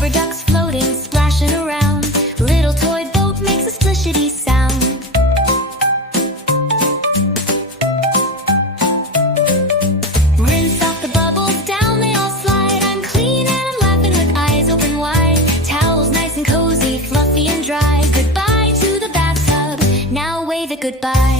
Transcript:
Rubber ducks floating, splashing around. Little toy boat makes a splishity sound. Rinse off the bubbles, down they all slide. I'm clean and I'm laughing with eyes open wide. Towels nice and cozy, fluffy and dry. Goodbye to the bathtub, now wave it goodbye.